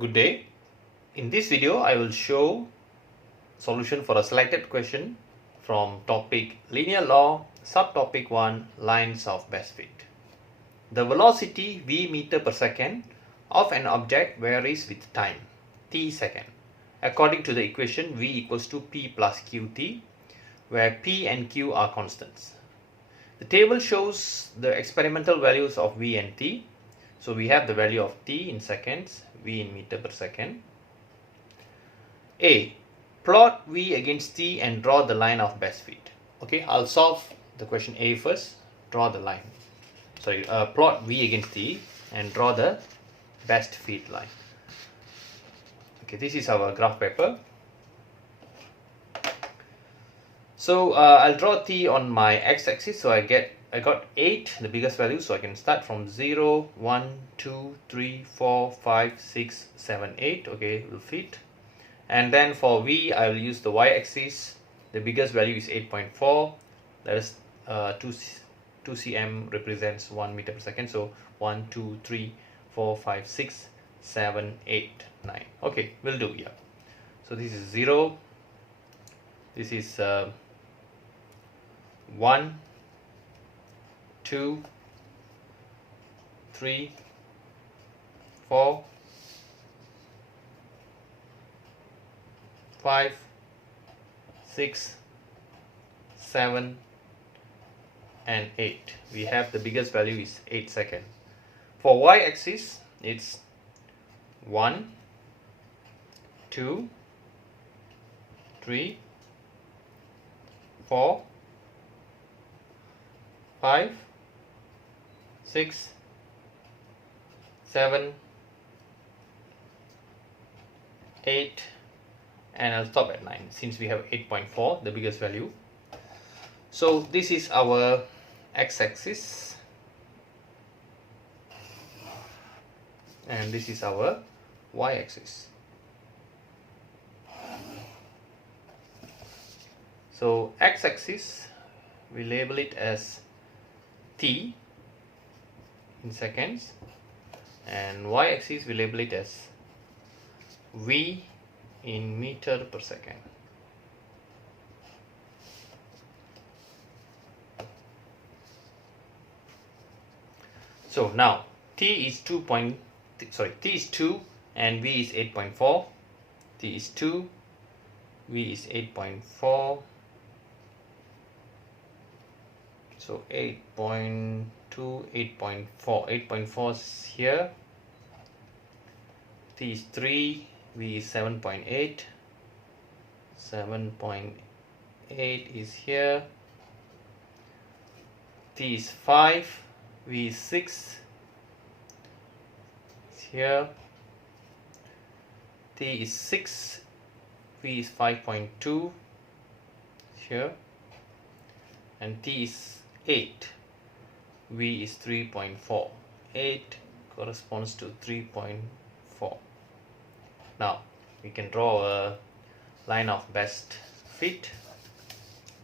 Good day. In this video, I will show solution for a selected question from topic Linear Law, subtopic 1, Lines of Best Fit. The velocity v meter per second of an object varies with time t second according to the equation v equals to p plus qt, where p and q are constants. The table shows the experimental values of v and t. So we have the value of t in seconds, v in meter per second. A. Plot v against t and draw the line of best fit. Okay, I'll solve the question A first. Draw the line. Plot v against t and draw the best fit line. Okay, this is our graph paper. So I'll draw t on my x-axis. So I got 8, the biggest value. So I can start from 0, 1, 2, 3, 4, 5, 6, 7, 8. Okay, will fit. And then for v, I will use the y-axis. The biggest value is 8.4. That is 2 cm represents 1 meter per second. So 1, 2, 3, 4, 5, 6, 7, 8, 9. Okay, will do. Yeah. So this is 0. This is 1, 2, 3, 4, 5, 6, 7, and 8. We have the biggest value is 8 seconds. For y-axis, it's 1, 2, 3, 4, 5, 6, 7, 8, and I'll stop at 9 since we have 8.4, the biggest value. So this is our x-axis and this is our y-axis. So x-axis, we label it as t in seconds, and y-axis we label it as v in meter per second. So now t is 2 and v is 8.4. T is 2, v is 8.4. So 8.2, 8.4. 8.4 is here. T is 3, v is 7.8. 7.8 is here. T is 5, v is 6. It's here. T is 6, v is 5.2. Here. And T is 8, v is 3.4. 8 corresponds to 3.4. Now we can draw a line of best fit.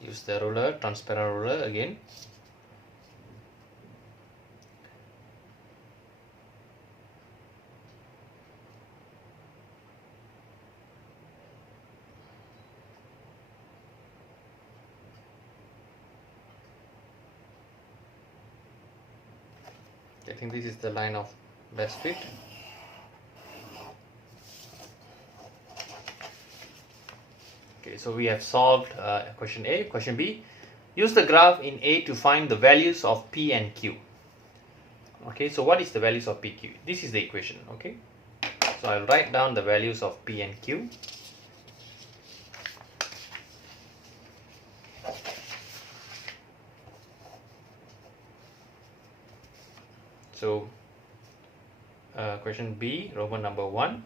Use the ruler, transparent ruler again. I think this is the line of best fit. Okay, so we have solved question A. Question B, use the graph in A to find the values of P and Q. Okay, so what is the values of PQ? This is the equation. Okay, so I'll write down the values of P and Q. So question B, Roman number 1,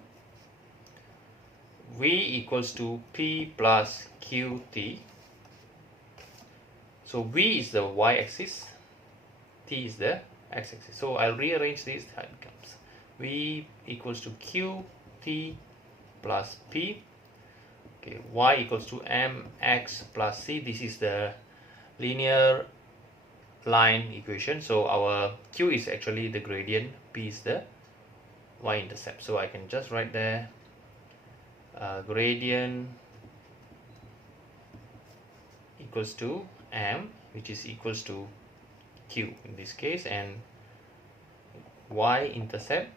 V equals to P plus QT. So V is the y-axis, T is the x-axis. So I'll rearrange this, how it comes. V equals to QT plus P. Okay, y equals to mx plus c. This is the linear line equation. So our q is actually the gradient, p is the y-intercept. So I can just write there gradient equals to m, which is equals to q in this case, and y-intercept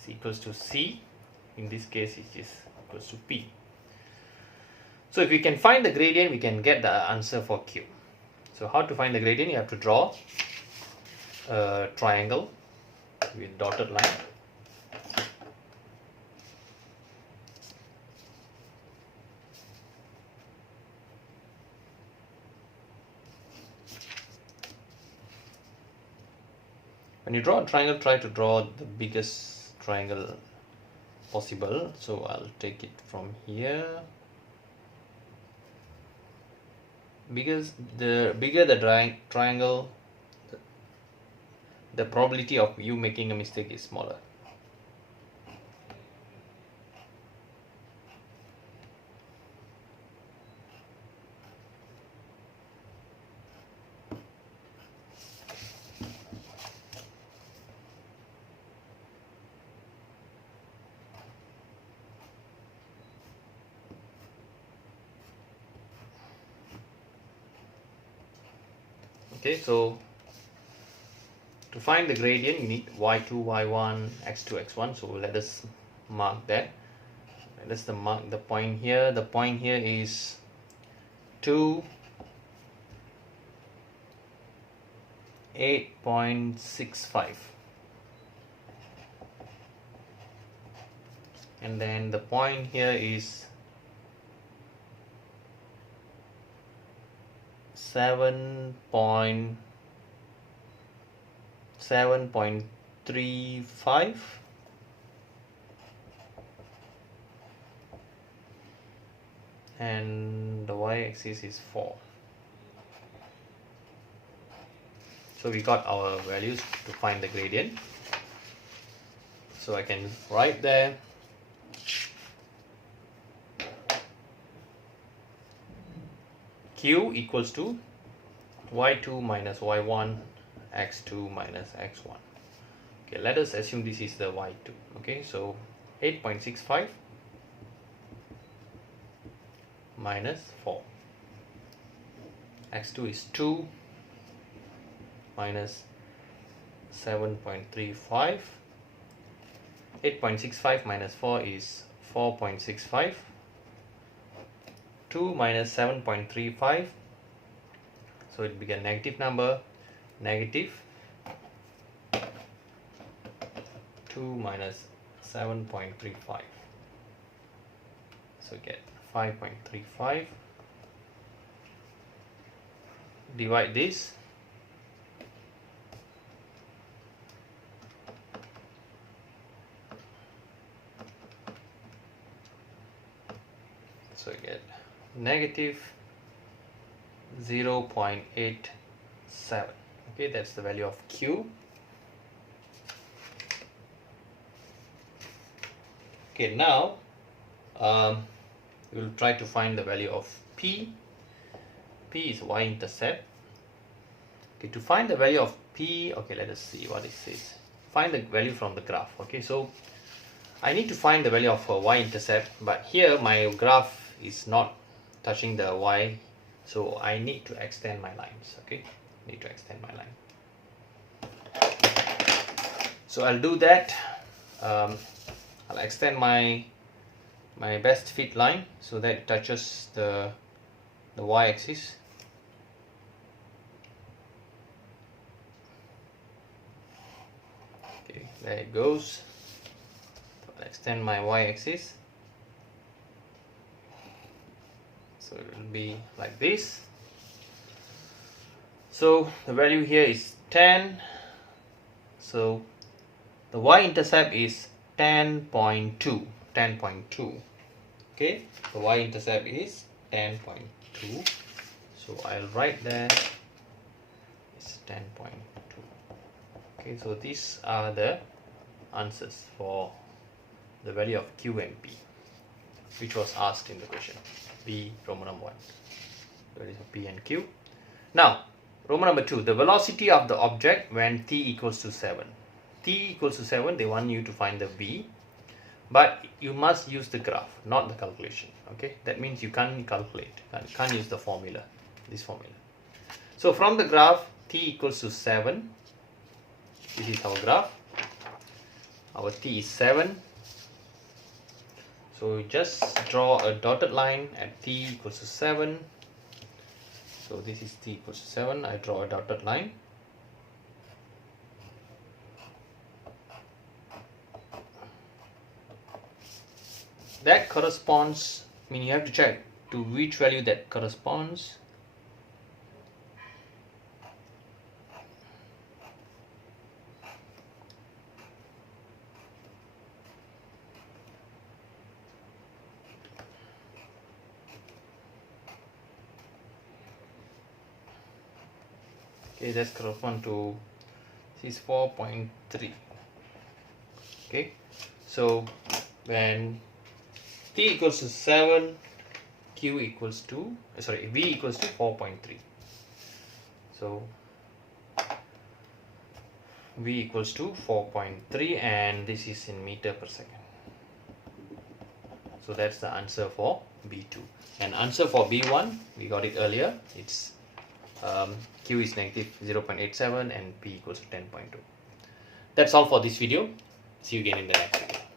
is equals to c, in this case it is equals to p. So if we can find the gradient, we can get the answer for q. So how to find the gradient? You have to draw a triangle with dotted line. When you draw a triangle, try to draw the biggest triangle possible. So I'll take it from here. Because the bigger the triangle, the probability of you making a mistake is smaller. Okay, so to find the gradient, you need y2, y1, x2, x1. So let us mark that. Let us mark the point here. The point here is 2, 8.65. And then the point here is 7.35, and the y-axis is 4. So we got our values to find the gradient. So I can write there q equals to y2 minus y1, x2 minus x1. Okay, let us assume this is the y2. Okay, so 8.65 minus 4. x2 is 2 minus 7.35. 8.65 minus 4 is 4.65. 2 minus 7.35, so it will be a negative number. Negative 2 minus 7.35, so get 5.35. Divide this. So get negative 0.87. Okay, that's the value of q. Okay, now we will try to find the value of p. P is y-intercept. Okay, to find the value of p, okay, let us see what it says. Find the value from the graph. Okay, so I need to find the value of y-intercept, but here my graph is not touching the y, so I need to extend my lines. Okay, need to extend my line. So I'll do that. I'll extend my best fit line so that it touches the y-axis. Okay, there it goes. So I'll extend my y-axis. So it will be like this. So the value here is 10. So the y-intercept is 10.2. 10.2. Okay, the y-intercept is 10.2. So I'll write there it's 10.2. Okay, so these are the answers for the value of q and p, which was asked in the question. B Roman 1. That is P and Q. Now, Roman number 2, the velocity of the object when t equals to 7. T equals to 7, they want you to find the v, but you must use the graph, not the calculation. Okay, that means you can't calculate, can't use the formula, this formula. So from the graph, t equals to 7, this is our graph, our t is 7. So just draw a dotted line at t equals to 7. So this is t equals to 7, I draw a dotted line. That corresponds, I mean you have to check to which value that corresponds. Okay, that's correspond to, this is 4.3. Okay, so when t equals to 7, q equals to, v equals to 4.3. So v equals to 4.3, and this is in meter per second. So that's the answer for B2. And answer for B1, we got it earlier. It's q is negative 0.87 and p equals to 10.2. That's all for this video. See you again in the next video.